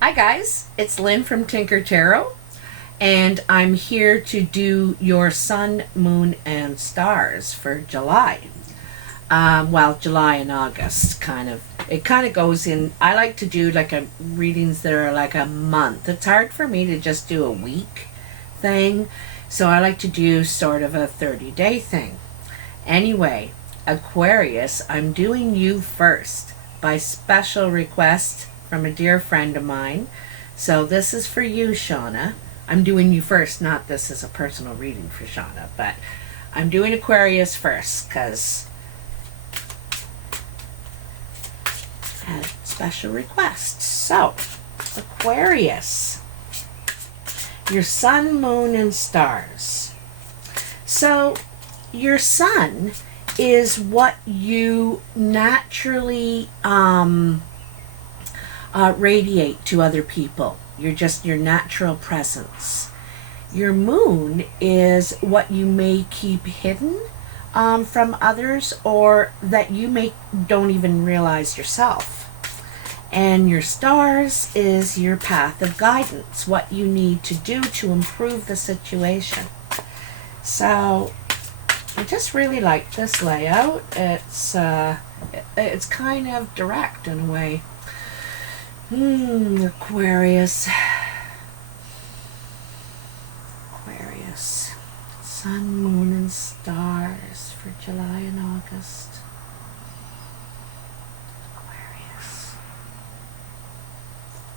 Hi guys, it's Lynn from Tinker Tarot, and I'm here to do your sun, moon, and stars for July. July and August, it kind of goes in. I like to do like readings that are like a month. It's hard for me to just do a week thing, so I like to do sort of a 30-day thing. Anyway, Aquarius, I'm doing you first by special request from a dear friend of mine. So this is for you, Shauna. I'm doing you first, not this is a personal reading for Shauna, but I'm doing Aquarius first because I had a special request. So, Aquarius, your sun, moon, and stars. So, your sun is what you naturally radiate to other people. You're just your natural presence. Your moon is what you may keep hidden from others, or that you don't even realize yourself. And your stars is your path of guidance, what you need to do to improve the situation. So I just really like this layout. It's kind of direct in a way. Aquarius. Aquarius. Sun, moon, and stars for July and August. Aquarius.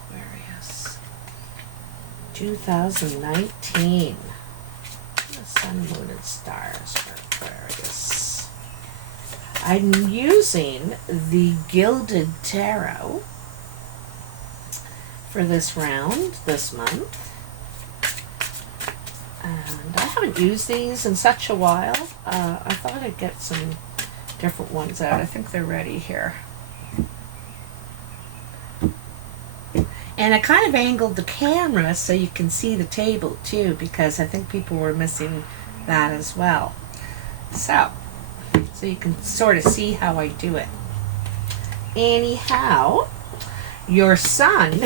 Aquarius. 2019. The sun, moon, and stars for Aquarius. I'm using the Guilded Tarot for this round, this month. And I haven't used these in such a while. I thought I'd get some different ones out. I think they're ready here. And I kind of angled the camera so you can see the table too, because I think people were missing that as well. So you can sort of see how I do it. Anyhow, your sun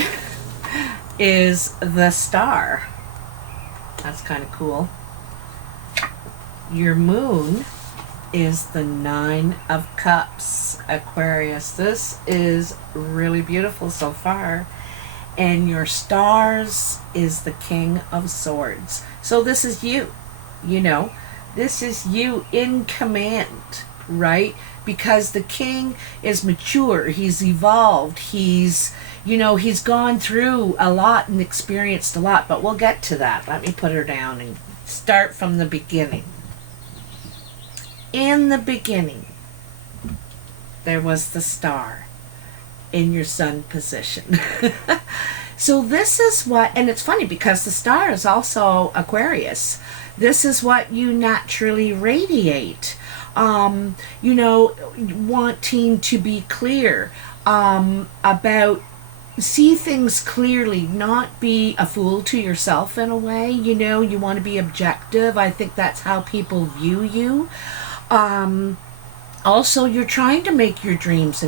is the star. That's kind of cool. Your moon is the 9 of Cups, Aquarius. This is really beautiful so far. And your stars is the King of Swords. So this is you, this is you in command, right? Because the king is mature, he's evolved, he's gone through a lot and experienced a lot, but we'll get to that. Let me put her down and start from the beginning. In the beginning, there was the star in your sun position. So this is what, and it's funny because the star is also Aquarius. This is what you naturally radiate. Wanting to be clear about, see things clearly, not be a fool to yourself in a way. You want to be objective. I think that's how people view you. Also, you're trying to make your dreams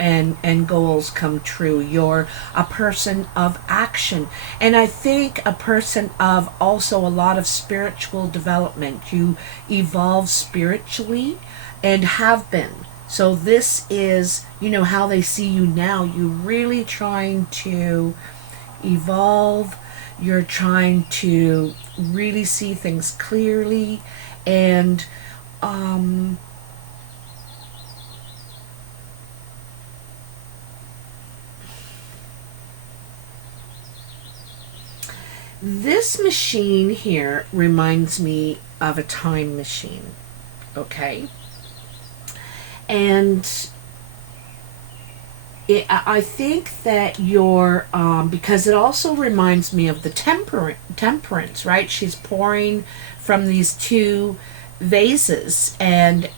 and goals come true. You're a person of action, and I think a person of also a lot of spiritual development. You evolve spiritually and have been. So this is, how they see you now. You're really trying to evolve. You're trying to really see things clearly, and this machine here reminds me of a time machine, okay? And I think that because it also reminds me of the temperance, right? She's pouring from these two vases and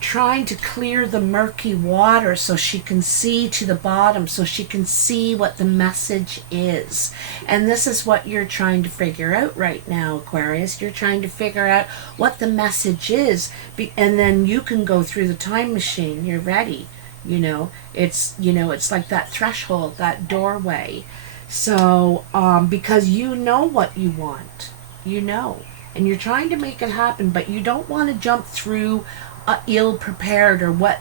trying to clear the murky water so she can see to the bottom, so she can see what the message is. And this is what you're trying to figure out right now, Aquarius. You're trying to figure out what the message is, and then you can go through the time machine. You're ready. It's like that threshold, that doorway. So because you know what you want, and you're trying to make it happen, but you don't want to jump through ill prepared or what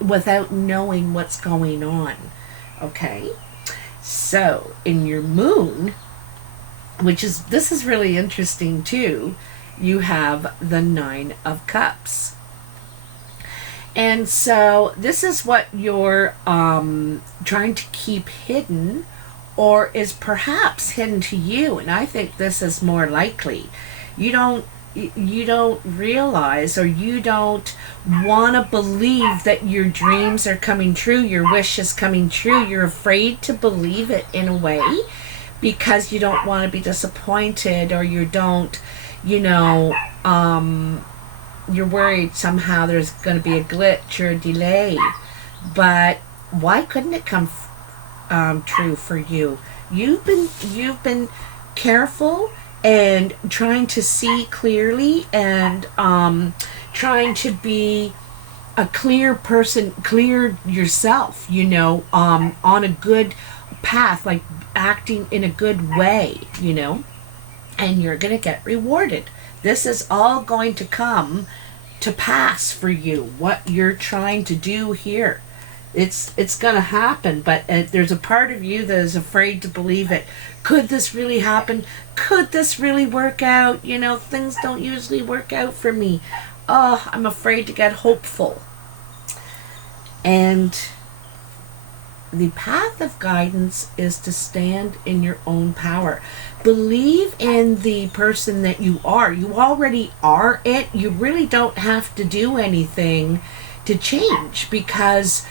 without knowing what's going on. Okay, so in your moon, this is really interesting too, you have the Nine of Cups. And so this is what you're trying to keep hidden, or is perhaps hidden to you. And I think this is more likely. You don't realize, or you don't want to believe that your dreams are coming true, your wish is coming true. You're afraid to believe it in a way because you don't want to be disappointed, or you don't, you're worried somehow there's going to be a glitch or a delay. But why couldn't it come true for you? You've been careful and trying to see clearly, and trying to be a clear person, clear yourself, on a good path, like acting in a good way, and you're going to get rewarded. This is all going to come to pass for you, what you're trying to do here. It's going to happen, but there's a part of you that is afraid to believe it. Could this really happen? Could this really work out? Things don't usually work out for me. Oh, I'm afraid to get hopeful. And the path of guidance is to stand in your own power. Believe in the person that you are. You already are it. You really don't have to do anything to change, because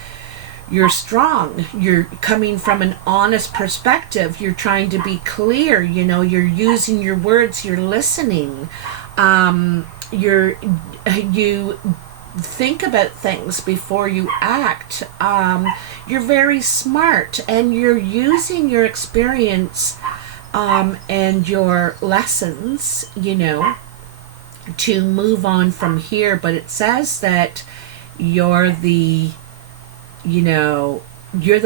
you're strong. You're coming from an honest perspective. You're trying to be clear. You're using your words. You're listening. You think about things before you act. You're very smart, and you're using your experience and your lessons, to move on from here. But it says that you're the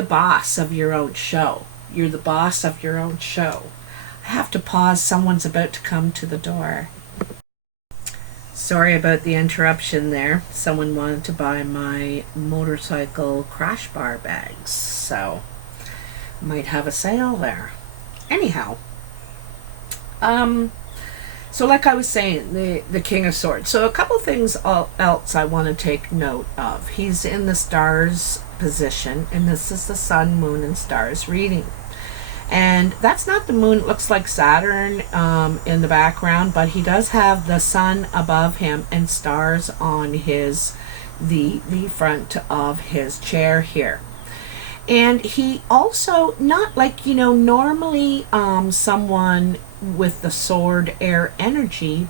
boss of your own show. You're the boss of your own show. I have to pause. Someone's about to come to the door. Sorry about the interruption there. Someone wanted to buy my motorcycle crash bar bags, so might have a sale there. Anyhow, so like I was saying, the King of Swords. So a couple things else I want to take note of. He's in the stars position, and this is the sun, moon, and stars reading. And that's not the moon. It looks like Saturn in the background, but he does have the sun above him and stars on the front of his chair here. And he also, not like, normally someone with the sword air energy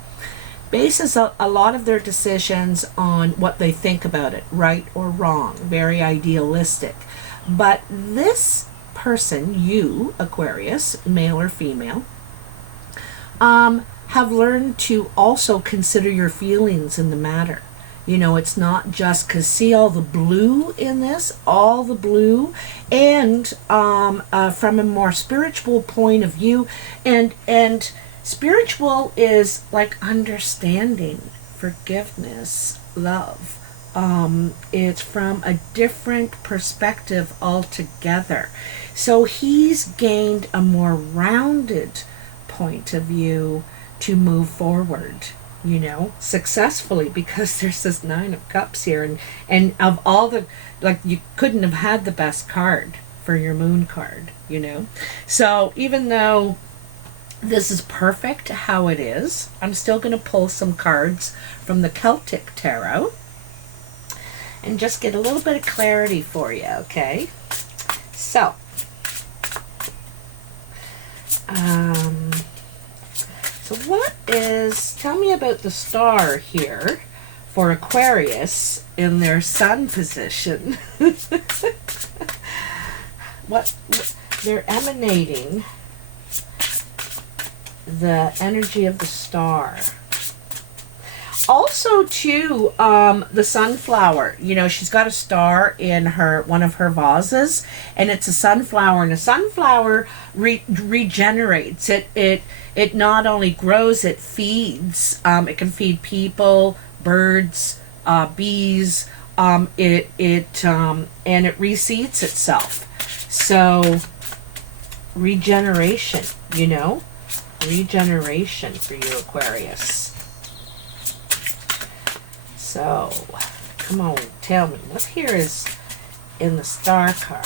bases a lot of their decisions on what they think about it, right or wrong, very idealistic. But this person, you, Aquarius, male or female, have learned to also consider your feelings in the matter. It's not just, because see all the blue in this, all the blue, and from a more spiritual point of view, and spiritual is like understanding, forgiveness, love. It's from a different perspective altogether. So he's gained a more rounded point of view to move forward, successfully, because there's this Nine of Cups here, and of all the, like, you couldn't have had the best card for your moon card, So even though this is perfect how it is, I'm still going to pull some cards from the Celtic Tarot and just get a little bit of clarity for you, okay? So, tell me about the star here for Aquarius in their sun position. what they're emanating the energy of the star. Also, too, the sunflower. You know, she's got a star in one of her vases, and it's a sunflower. And a sunflower regenerates. It not only grows, it feeds. It can feed people, birds, bees. And it reseeds itself. So regeneration. You know, regeneration for you, Aquarius. So, come on, tell me, what here is in the star card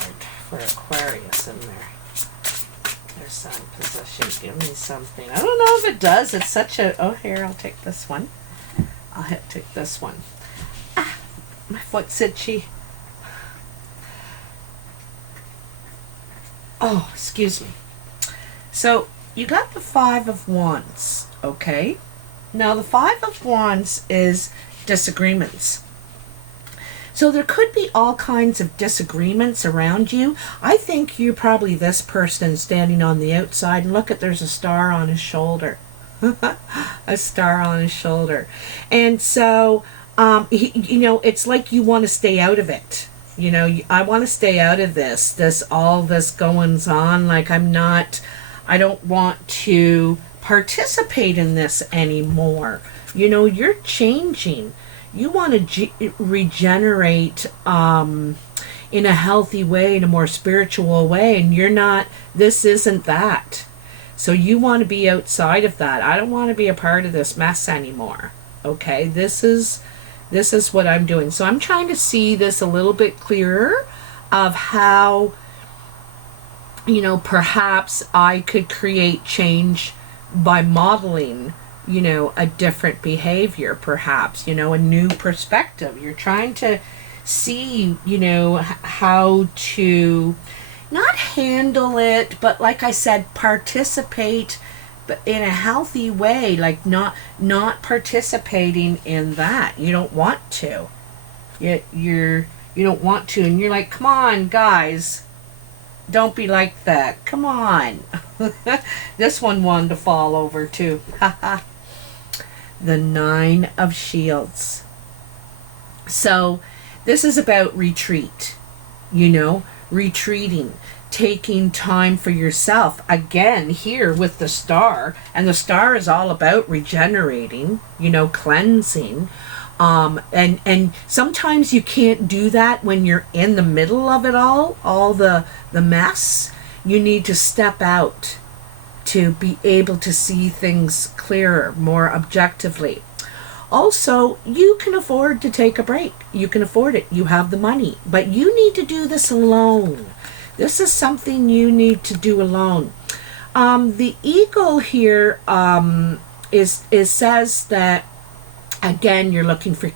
for Aquarius in their sun position? Give me something. I don't know if it does. It's such a... Oh, here, I'll take this one. Take this one. Ah, my foot's itchy. Oh, excuse me. So, you got the Five of Wands, okay? Now, the Five of Wands is disagreements. So there could be all kinds of disagreements around you. I think you're probably this person standing on the outside, and look at, there's a star on his shoulder. A star on his shoulder. And so, you know, it's like you want to stay out of it. You know, I want to stay out of all this goings on. Like, I don't want to participate in this anymore. You know, you're changing. You want to regenerate in a healthy way, in a more spiritual way, and you're not, this isn't that. So you want to be outside of that. I don't want to be a part of this mess anymore. Okay, this is what I'm doing. So I'm trying to see this a little bit clearer of how, you know, perhaps I could create change by modeling, you know, a different behavior, perhaps, you know, a new perspective. You're trying to see, you know, how to not handle it, but like I said, participate, but in a healthy way, like not participating in that. You don't want to. You don't want to, and you're like, come on, guys. Don't be like that. Come on. This one wanted to fall over too. Haha. The Nine of Shields. So this is about retreat. You know, retreating, taking time for yourself. Again, here with the star, and the star is all about regenerating, you know, cleansing. And sometimes you can't do that when you're in the middle of it all the mess. You need to step out to be able to see things clearer, more objectively. Also, you can afford to take a break. You can afford it. You have the money. But you need to do this alone. This is something you need to do alone. The eagle here says that, again, you're looking for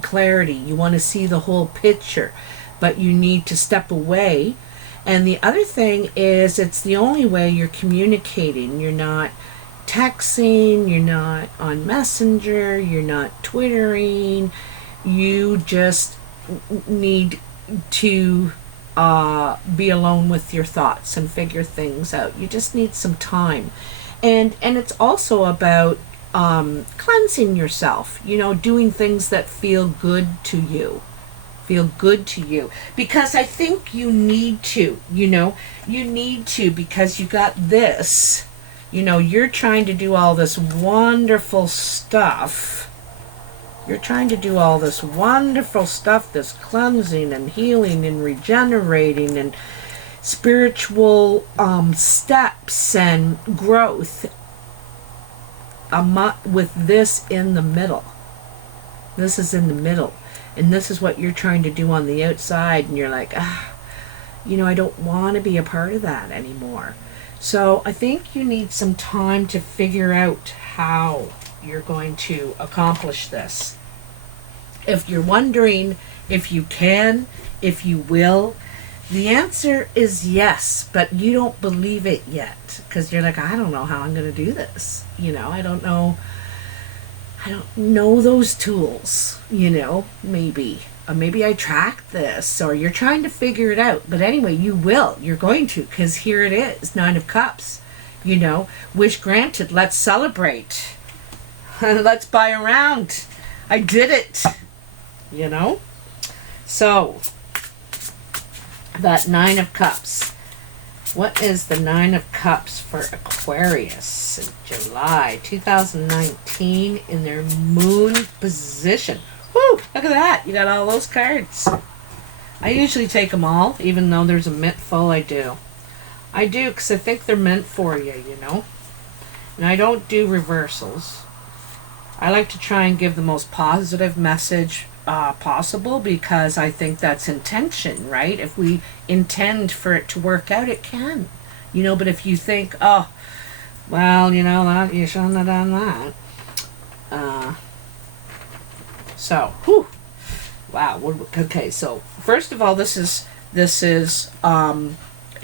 clarity. You want to see the whole picture, but you need to step away. And the other thing is, it's the only way you're communicating. You're not texting, you're not on Messenger, you're not Twittering. You just need to be alone with your thoughts and figure things out. You just need some time. And it's also about cleansing yourself, you know, doing things that feel good to you. Feel good to you. Because I think you need to, you know, you need to, because you got this, you know, you're trying to do all this wonderful stuff. You're trying to do all this wonderful stuff, this cleansing and healing and regenerating and spiritual steps and growth with this in the middle. This is in the middle. And this is what you're trying to do on the outside. And you're like, you know, I don't want to be a part of that anymore. So I think you need some time to figure out how you're going to accomplish this. If you're wondering if you can, if you will, the answer is yes, but you don't believe it yet. Because you're like, I don't know how I'm going to do this. You know, I don't know those tools, you know, maybe. Or maybe I tracked this, or you're trying to figure it out. But anyway, you will. You're going to, because here it is, Nine of Cups. You know, wish granted, let's celebrate. let's buy a round. I did it, you know. So that Nine of Cups. What is the Nine of Cups for Aquarius in July 2019 in their moon position? Woo! Look at that. You got all those cards. I usually take them all, even though there's a mint full. I do because I think they're meant for you, you know. And I don't do reversals. I like to try and give the most positive message possible, because I think that's intention, right? If we intend for it to work out, it can, you know. But if you think, oh, well, you know, that you shouldn't have done that. So, whew, wow. Okay, so first of all, this is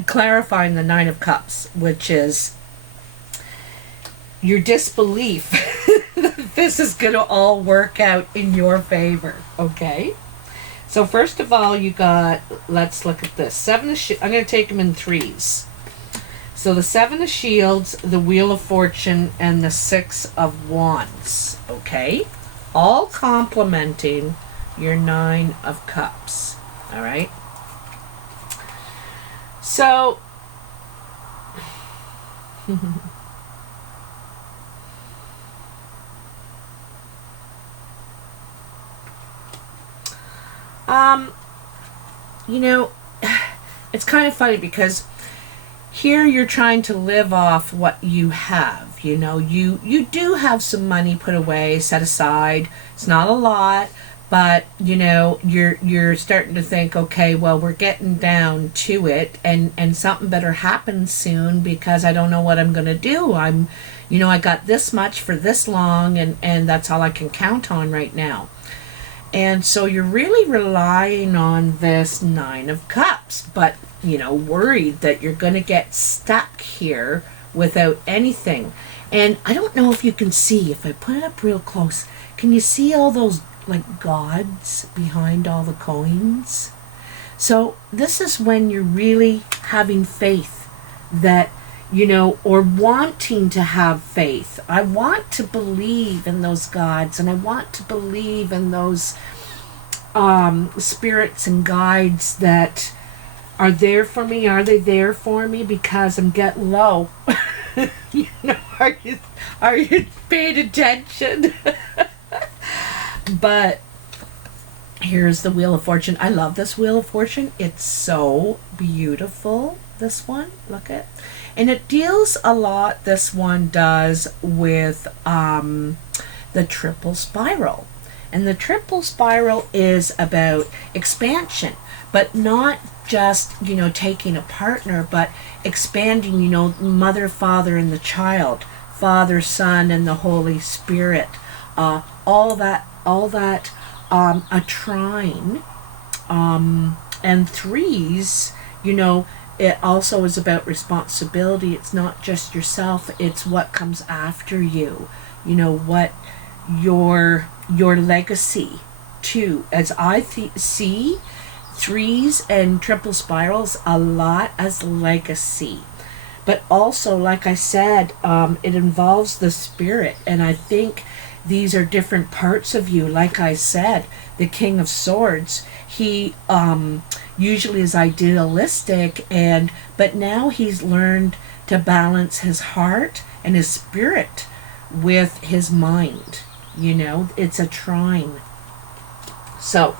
clarifying the Nine of Cups, which is your disbelief that this is going to all work out in your favor, okay? So first of all, you got, let's look at this. I'm going to take them in threes. So the Seven of Shields, the Wheel of Fortune, and the Six of Wands, okay? All complementing your Nine of Cups, all right? So... you know, it's kind of funny because here you're trying to live off what you have. You know, you do have some money put away, set aside. It's not a lot, but you know, you're starting to think, okay, well, we're getting down to it, and something better happen soon, because I don't know what I'm going to do. You know, I got this much for this long, and that's all I can count on right now. And so you're really relying on this Nine of Cups, but, you know, worried that you're going to get stuck here without anything. And I don't know if you can see, if I put it up real close, can you see all those, like, gods behind all the coins? So this is when you're really having faith that, you know, or wanting to have faith. I want to believe in those gods, and I want to believe in those spirits and guides that are there for me. Are they there for me because I'm getting low? You know, are you paying attention? But here's the Wheel of Fortune. I love this Wheel of Fortune. It's so beautiful, this one. Look at. And it deals a lot, this one does, with the triple spiral. And the triple spiral is about expansion, but not just, you know, taking a partner, but expanding, you know, mother, father, and the child, Father, Son, and the Holy Spirit, all that, a trine, and threes, you know. It also is about responsibility. It's not just yourself, it's what comes after you. You know, what your legacy too. As I see threes and triple spirals a lot as legacy. But also, like I said, it involves the spirit. And I think these are different parts of you. Like I said, the King of Swords, he usually is idealistic, but now he's learned to balance his heart and his spirit with his mind. You know, it's a trine. So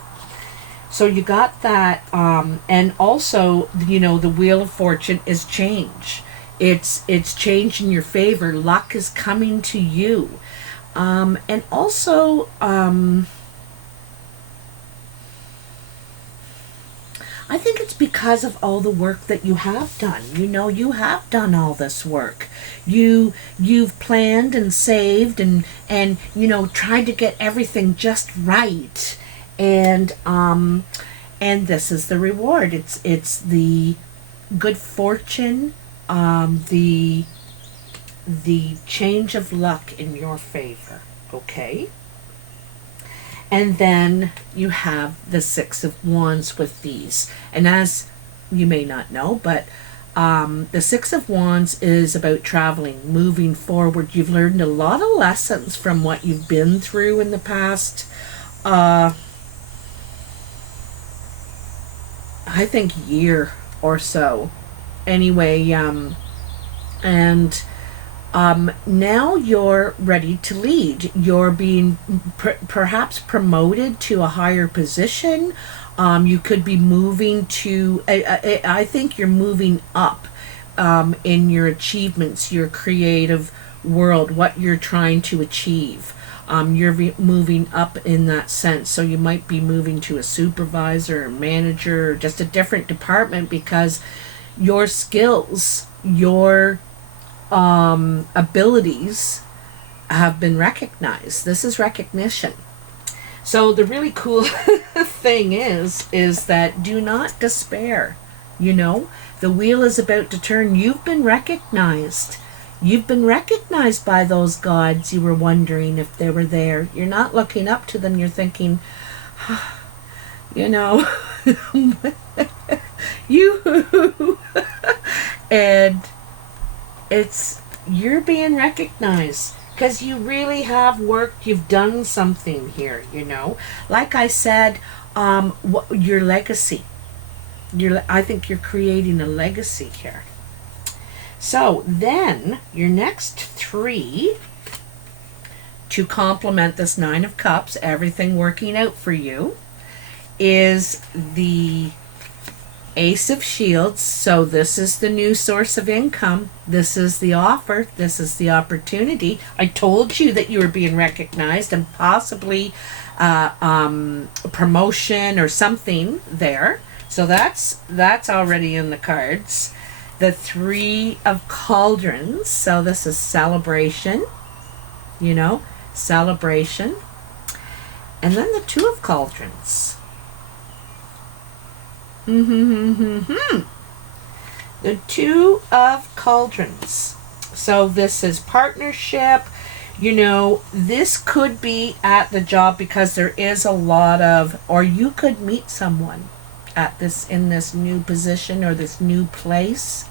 you got that, and also, you know, the Wheel of Fortune is change. It's change in your favor. Luck is coming to you. And also, I think it's because of all the work that you have done. You know, you have done all this work. You've planned and saved and you know, tried to get everything just right. And this is the reward. It's the good fortune, the change of luck in your favor, okay? And then you have the Six of Wands with these. And as you may not know, but The Six of Wands is about traveling, moving forward. You've learned a lot of lessons from what you've been through in the past, I think year or so. Anyway, and now you're ready to lead. You're being perhaps promoted to a higher position. You could be moving to, I think you're moving up in your achievements, your creative world, what you're trying to achieve. You're moving up in that sense. So you might be moving to a supervisor or manager or just a different department, because your skills, your abilities have been recognized. This is recognition. So the really cool thing is that do not despair. You know, the wheel is about to turn. You've been recognized. You've been recognized by those gods. You were wondering if they were there. You're not looking up to them. You're thinking, you know, you. And you're being recognized because you really have worked. You've done something here, you know. Like I said, your legacy. I think you're creating a legacy here. So then your next three to complement this Nine of Cups, everything working out for you, is the Ace of Shields. So this is the new source of income. This is the offer. This is the opportunity. I told you that you were being recognized and possibly promotion or something there. So that's already in the cards. The Three of Cauldrons. So this is celebration. You know, celebration. And then the Two of Cauldrons. The Two of Cauldrons. So this is partnership. You know, this could be at the job because there is a lot of, or you could meet someone at this, in this new position or this new place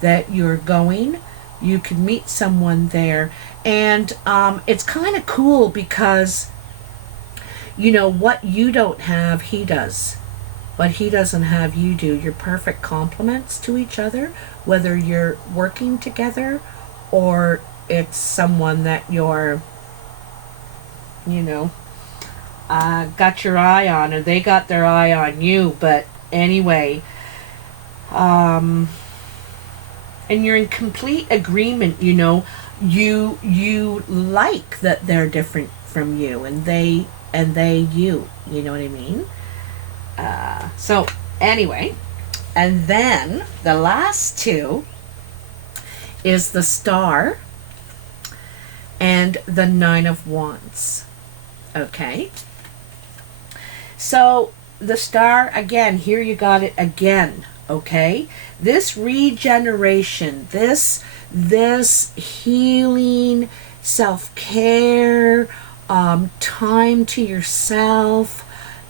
that you're going. You could meet someone there. And it's kind of cool because, you know, what you don't have, he does. What he doesn't have, you do. You're perfect complements to each other, whether you're working together or it's someone that you're, you know, got your eye on, or they got their eye on you. But anyway, and you're in complete agreement, you know. You like that they're different from you, and they you know what I mean? So anyway, and then the last two is the Star and the Nine of Wands. Okay, so the Star, again, here you got it again. Okay, this regeneration, this healing, self-care, time to yourself,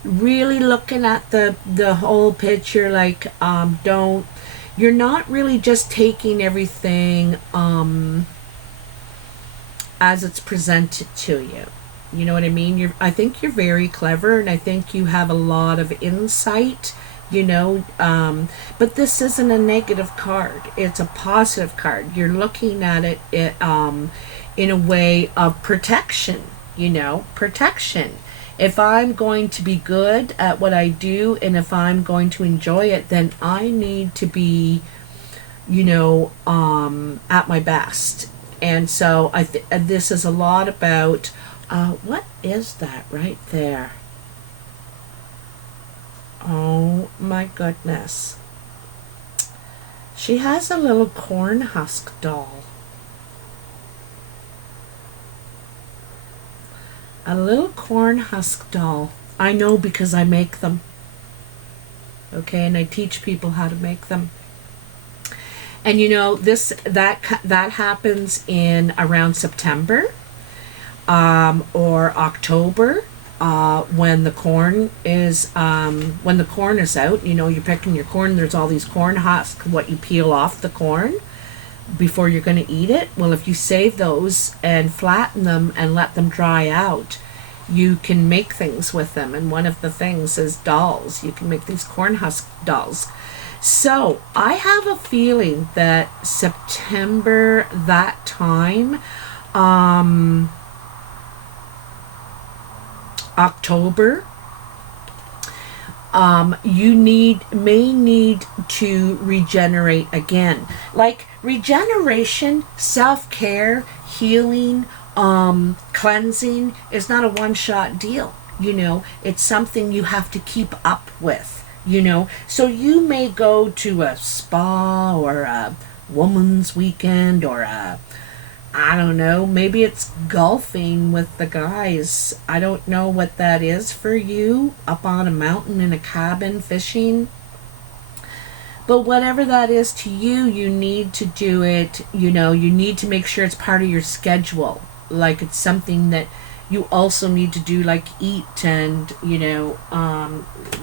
really looking at the whole picture. Like, you're not really just taking everything as it's presented to you. You know what I mean? I think you're very clever, and I think you have a lot of insight, you know, but this isn't a negative card. It's a positive card. You're looking at it in a way of protection, you know, protection. If I'm going to be good at what I do, and if I'm going to enjoy it, then I need to be, you know, at my best. And so this is a lot about, what is that right there? Oh my goodness. She has a little corn husk doll. A little corn husk doll. I know because I make them. Okay, and I teach people how to make them. And you know, that happens in around September or October. when the corn is out, you know, you're picking your corn, there's all these corn husks, what you peel off the corn before you're going to eat it. Well, if you save those and flatten them and let them dry out, you can make things with them. And one of the things is dolls. You can make these corn husk dolls. So I have a feeling that September, that time, October, you may need to regenerate again. Like regeneration, self-care, healing, cleansing is not a one-shot deal. You know, it's something you have to keep up with, you know. So you may go to a spa or a woman's weekend or I don't know, maybe it's golfing with the guys. I don't know what that is for you, up on a mountain in a cabin fishing. But whatever that is to you, you need to do it, you know, you need to make sure it's part of your schedule. Like it's something that you also need to do, like eat and, you know,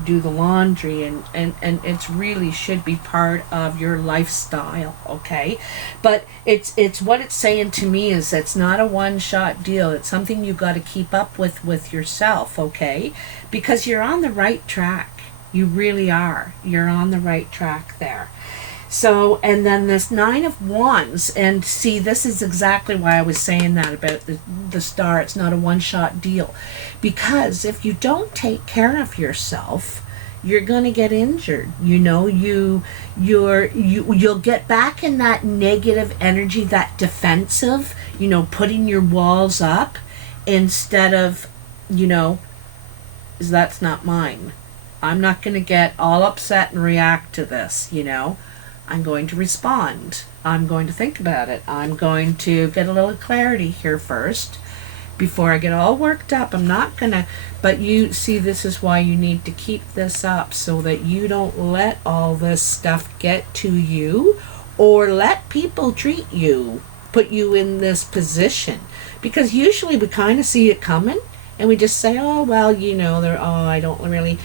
do the laundry, and it's really should be part of your lifestyle, okay? But it's what it's saying to me is it's not a one-shot deal. It's something you got to keep up with yourself, okay? Because you're on the right track. You really are. You're on the right track there. So, and then this Nine of Wands, and see, this is exactly why I was saying that about the star. It's not a one-shot deal. Because if you don't take care of yourself, you're going to get injured. You know, you'll get back in that negative energy, that defensive, you know, putting your walls up instead of, you know, that's not mine. I'm not going to get all upset and react to this, you know. I'm going to respond. I'm going to think about it. I'm going to get a little clarity here first before I get all worked up. I'm not going to, but you see, this is why you need to keep this up so that you don't let all this stuff get to you or let people treat you, put you in this position. Because usually we kind of see it coming and we just say, oh, well, you know, I don't really...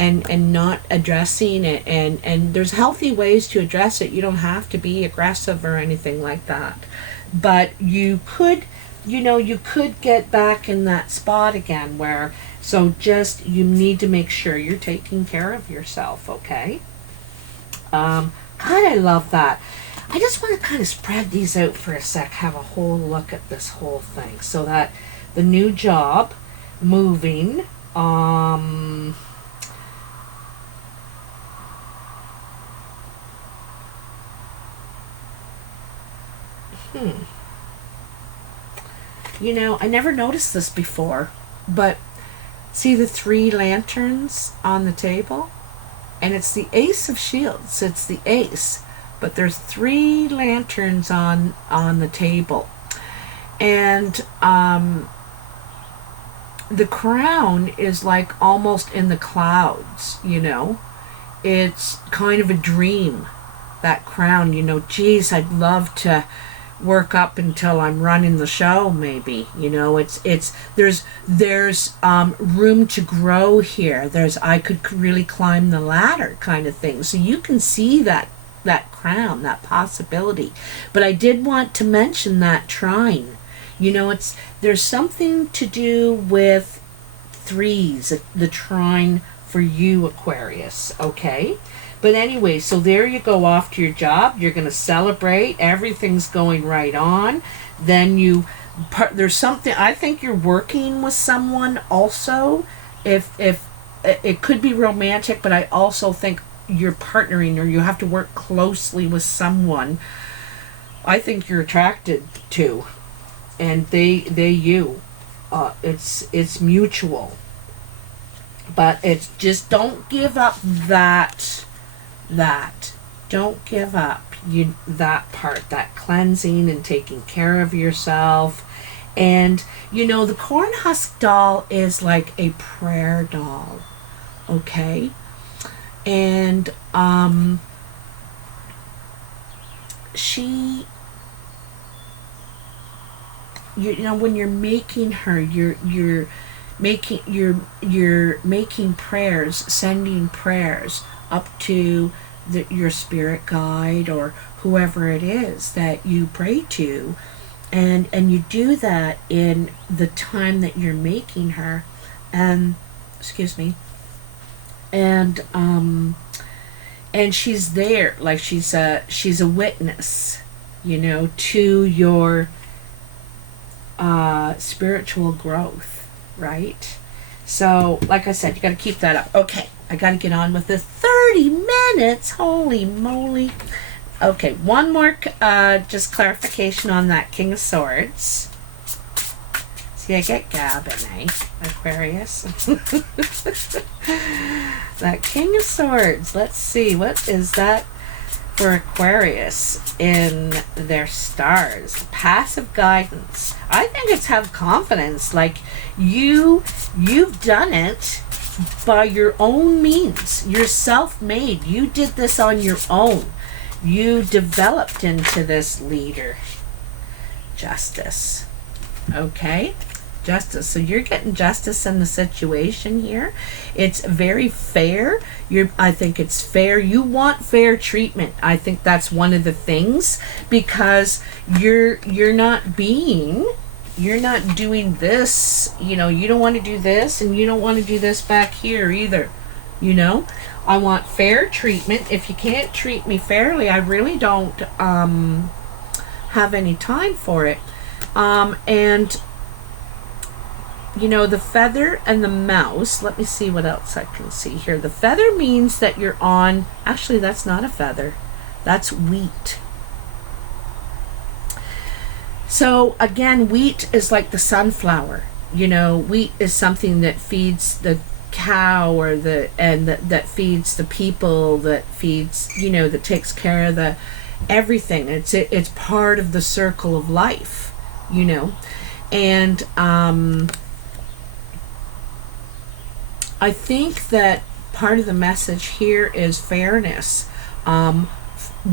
And not addressing it, and there's healthy ways to address it. You don't have to be aggressive or anything like that, but you could, you know, you could get back in that spot again where, so just, you need to make sure you're taking care of yourself, okay? God, I love that. I just want to kind of spread these out for a sec, have a whole look at this whole thing, so that the new job, moving, you know, I never noticed this before, but see the 3 lanterns on the table? And it's the Ace of Shields. It's the Ace. But there's 3 lanterns on the table. And the crown is like almost in the clouds, you know? It's kind of a dream, that crown, you know. Geez, I'd love to work up until I'm running the show, maybe, you know. There's room to grow here. I could really climb the ladder kind of thing. So you can see that crown, that possibility. But I did want to mention that trine. You know, there's something to do with 3s, the trine for you, Aquarius, okay? But anyway, so there you go, off to your job. You're going to celebrate. Everything's going right on. Then there's something, I think you're working with someone also. If it could be romantic, but I also think you're partnering, or you have to work closely with someone I think you're attracted to. And they you. It's mutual. But it's just, don't give up that. Don't give up that part, that cleansing and taking care of yourself. And you know, the corn husk doll is like a prayer doll, okay? And she, you know, when you're making her, you're you're making prayers, sending prayers up to your spirit guide or whoever it is that you pray to, and you do that in the time that you're making her, and excuse me, and she's there, like she's a witness, to your spiritual growth, right? So, like I said, you got to keep that up. Okay, I got to get on with this. 30 minutes, holy moly. Okay, one more just clarification on that King of Swords. See, I get gabbing, eh, Aquarius? That King of Swords, let's see, what is that for Aquarius in their stars? Passive guidance. I think it's have confidence, like you've done it by your own means. You're self-made. You did this on your own. You developed into this leader. Justice. Okay? Justice. So you're getting justice in the situation here. It's very fair. I think it's fair. You want fair treatment. I think that's one of the things, because you're not doing this, you don't want to do this, and you don't want to do this back here either. I want fair treatment. If you can't treat me fairly, I really don't have any time for it. And the feather and the mouse, let me see what else I can see here. The feather means that you're on, actually that's not a feather, that's wheat. So again, wheat is like the sunflower. Wheat is something that feeds the cow, or that feeds the people, that feeds, that takes care of the everything. It's part of the circle of life, and I think that part of the message here is fairness.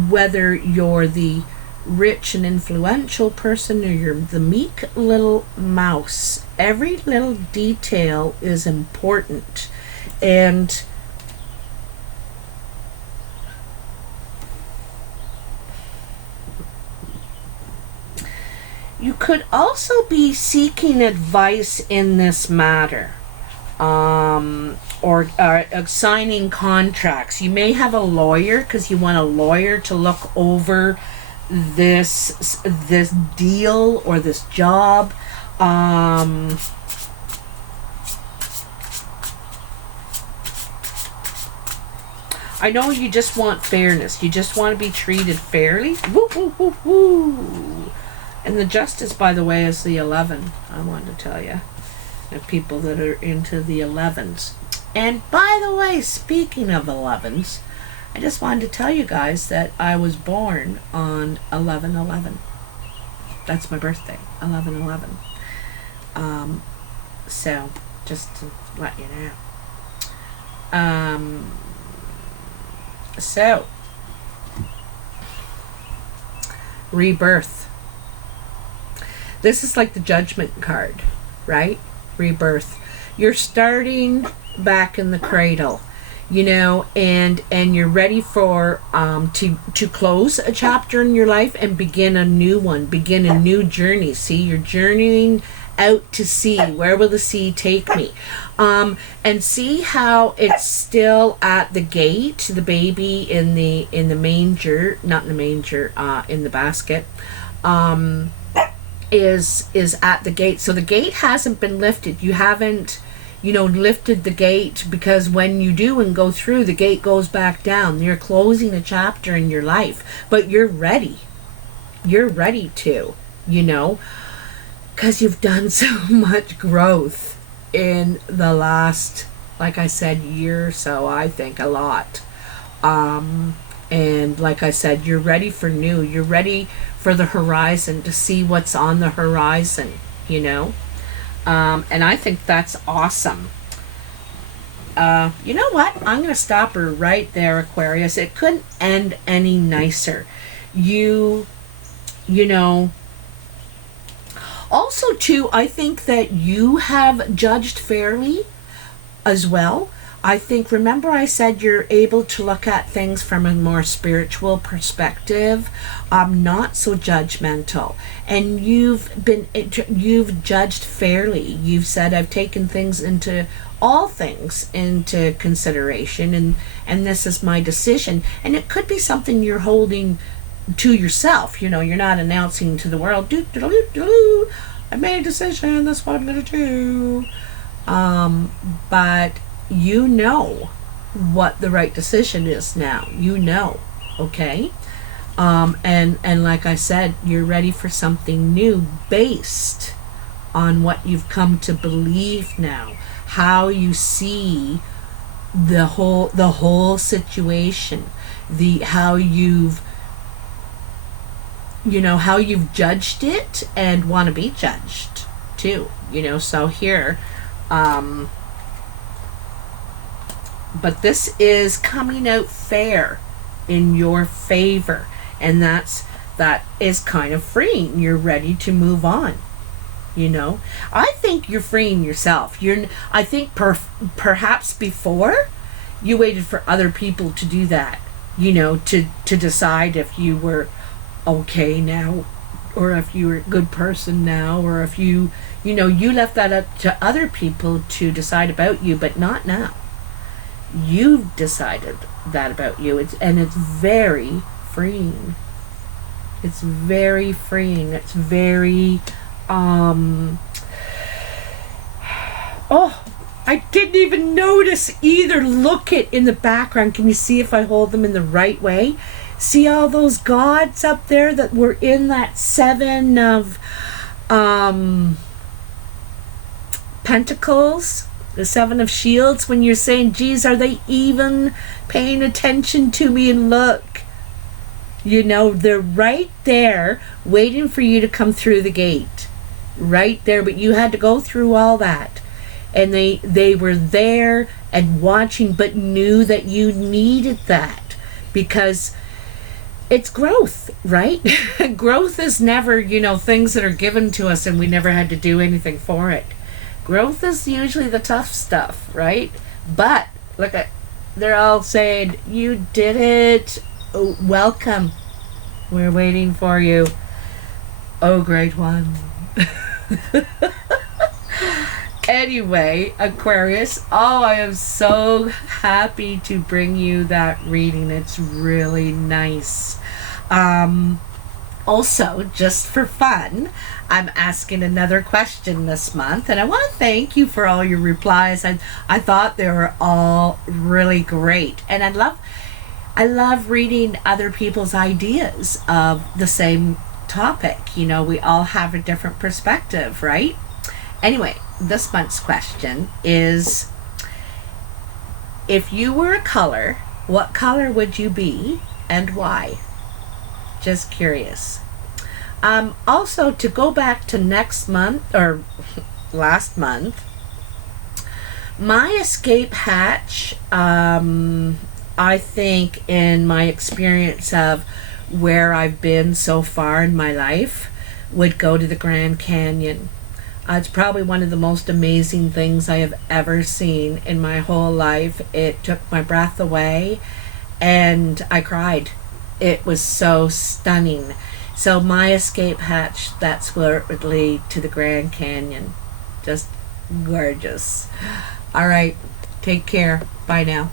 Whether you're the rich and influential person or you're the meek little mouse, every little detail is important. And you could also be seeking advice in this matter, or signing contracts. You may have a lawyer, because you want a lawyer to look over this deal or this job. I know you just want fairness. You just want to be treated fairly. Woo, woo, woo, woo. And the justice, by the way, is the 11. I wanted to tell you. The people that are into the 11s. And by the way, speaking of 11s, I just wanted to tell you guys that I was born on 11/11. That's my birthday, 11/11. So, just to let you know. So, rebirth. This is like the Judgment card, right? Rebirth. You're starting back in the cradle, and you're ready for to close a chapter in your life and begin a new one, begin a new journey. See, you're journeying out to sea. Where will the sea take me? And see how it's still at the gate. The baby in the manger, not in the manger, in the basket, is at the gate. So the gate hasn't been lifted. You haven't lifted the gate, because when you do and go through, the gate goes back down. You're closing a chapter in your life, but you're ready. You're ready to, because you've done so much growth in the last, like I said, year or so. I think a lot. And like I said, you're ready for new. You're ready for the horizon, to see what's on the horizon, and I think that's awesome. You know what? I'm going to stop her right there, Aquarius. It couldn't end any nicer. Also, too, I think that you have judged fairly as well. I think, remember I said you're able to look at things from a more spiritual perspective, not so judgmental. And you've judged fairly. You've said, I've taken all things into consideration, and this is my decision. And it could be something you're holding to yourself. You know, you're not announcing to the world, I made a decision, that's what I'm going to do. But you know what the right decision is now. You know, okay? And like I said, you're ready for something new based on what you've come to believe now, how you see the whole situation, how you've judged it and want to be judged too, so here, but this is coming out fair in your favor, and that is kind of freeing. You're ready to move on. I think you're freeing yourself. I think perhaps before you waited for other people to do that, to decide if you were okay now, or if you were a good person now, or if you left that up to other people to decide about you, but not now. You've decided that about you. It's very freeing. It's very freeing. It's very, oh, I didn't even notice either. Look it in the background. Can you see if I hold them in the right way? See all those gods up there that were in that 7 of Pentacles? The 7 of Shields, when you're saying, geez, are they even paying attention to me? And look, they're right there waiting for you to come through the gate. Right there, but you had to go through all that. And they were there and watching, but knew that you needed that. Because it's growth, right? Growth is never, things that are given to us and we never had to do anything for it. Growth is usually the tough stuff, right? But look at, they're all saying, you did it. Oh, welcome. We're waiting for you. Oh, great one. Anyway, Aquarius, I am so happy to bring you that reading. It's really nice. Also, just for fun, I'm asking another question this month, and I want to thank you for all your replies. I thought they were all really great, and I love reading other people's ideas of the same topic. We all have a different perspective, right? Anyway, this month's question is, if you were a color, what color would you be and why? Just curious. Also, to go back to next month, or last month, my escape hatch, I think in my experience of where I've been so far in my life, would go to the Grand Canyon. It's probably one of the most amazing things I have ever seen in my whole life. It took my breath away, and I cried. It was so stunning. So my escape hatch, that's where it would lead, to the Grand Canyon. Just gorgeous. All right, take care. Bye now.